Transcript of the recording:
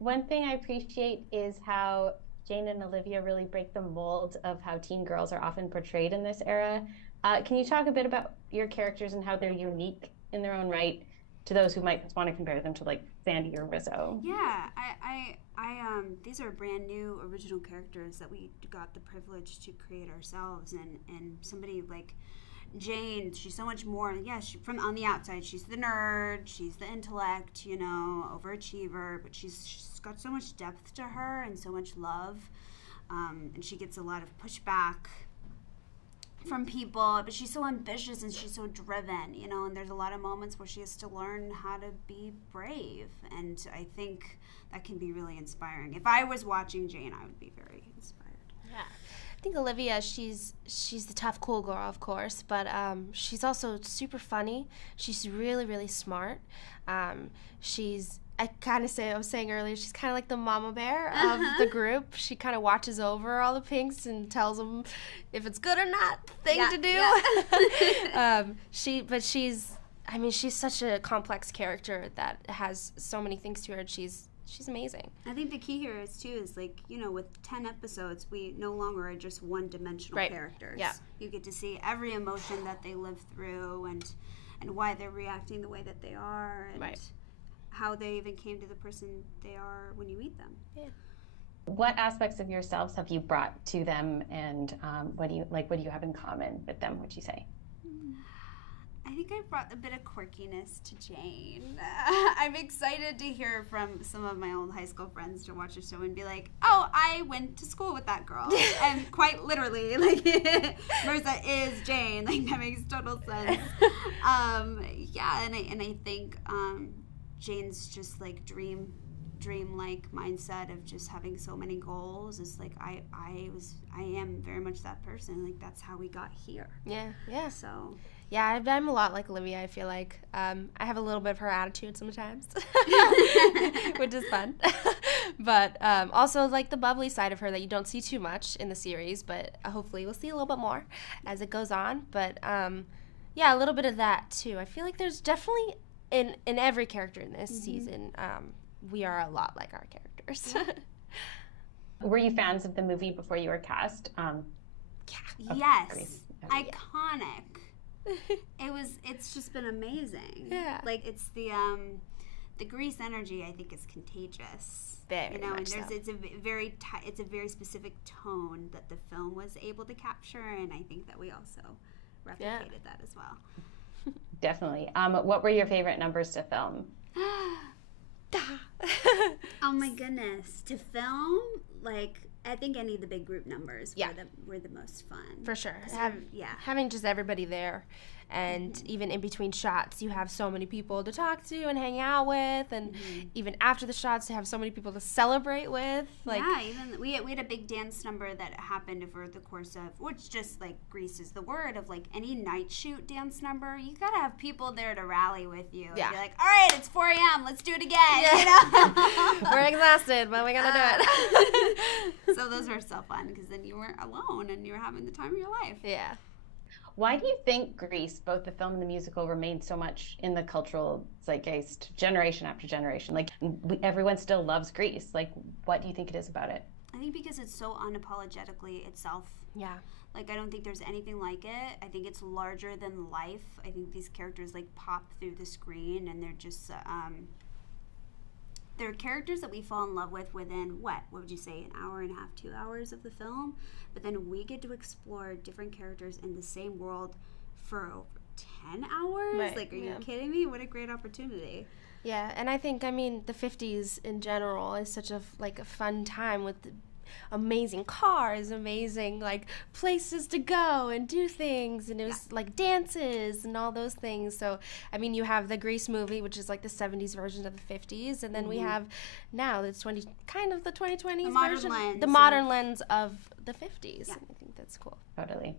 One thing I appreciate is how Jane and Olivia really break the mold of how teen girls are often portrayed in this era. Can you talk a bit about your characters and how they're unique in their own right to those who might want to compare them to like Sandy or Rizzo? Yeah, these are brand new original characters that we got the privilege to create ourselves, and somebody like Jane, she's so much more. Yeah, she, from on the outside, she's the nerd, she's the intellect, overachiever, but she's got so much depth to her and so much love, and she gets a lot of pushback from people, but she's so ambitious and she's so driven, and there's a lot of moments where she has to learn how to be brave, and I think that can be really inspiring. If I was watching Jane, I would be very inspired. Yeah. I think Olivia, she's the tough, cool girl, of course, but she's also super funny. She's really, really smart. I was saying earlier, she's kind of like the mama bear of the group. She kind of watches over all the pinks and tells them if it's good or not thing to do. Yeah. She's such a complex character that has so many things to her. She's amazing. I think the key here is like, with 10 episodes, we no longer are just one-dimensional characters. Yeah. You get to see every emotion that they live through and why they're reacting the way that they are, and how they even came to the person they are when you meet them. Yeah. What aspects of yourselves have you brought to them, and what do you have in common with them, would you say? I think I brought a bit of quirkiness to Jane. I'm excited to hear from some of my old high school friends to watch the show and be like, oh, I went to school with that girl. And quite literally, like, Marisa is Jane. Like, that makes total sense. And I think Jane's just, like, dream-like mindset of just having so many goals is like I am very much that person. Like, that's how we got here. Yeah. So yeah, I'm a lot like Olivia. I feel like I have a little bit of her attitude sometimes, which is fun. But also like the bubbly side of her that you don't see too much in the series, but hopefully we'll see a little bit more as it goes on. But yeah, a little bit of that too. I feel like there's definitely in every character in this season, we are a lot like our characters. Were you fans of the movie before you were cast? Yes. Iconic. It's just been amazing. Yeah. Like, it's the Grease energy, I think, is contagious. Very much so. It's a very specific tone that the film was able to capture, and I think that we also replicated that as well. Definitely. What were your favorite numbers to film? Oh my goodness. To film, like, I think any of the big group numbers were the most fun. For sure. Having just everybody there, and even in between shots, you have so many people to talk to and hang out with, and even after the shots, to have so many people to celebrate with. Like, even we had a big dance number that happened over the course of, which just like Grease is the word of, like, any night shoot dance number. You gotta have people there to rally with you. Yeah. And be like, all right, it's 4 a.m. Let's do it again. We're exhausted, but we gotta do it. So those were so fun because then you weren't alone and you were having the time of your life. Yeah. Why do you think Grease, both the film and the musical, remained so much in the cultural zeitgeist generation after generation? Like, everyone still loves Grease. Like, what do you think it is about it? I think because it's so unapologetically itself. Yeah. Like, I don't think there's anything like it. I think it's larger than life. I think these characters, like, pop through the screen, and they're just, they're characters that we fall in love with within, what would you say, an hour and a half, 2 hours of the film? But then we get to explore different characters in the same world for over 10 hours? Right, Like, are you kidding me? What a great opportunity. Yeah, and I think, the 50s in general is such a fun time with the amazing cars, amazing, like, places to go and do things, and it was, like, dances and all those things. So, you have the Grease movie, which is, like, the 70s version of the 50s, and then we have now the 2020s the modern version. lens The modern lens of the 50s. Yeah. And I think that's cool. Totally.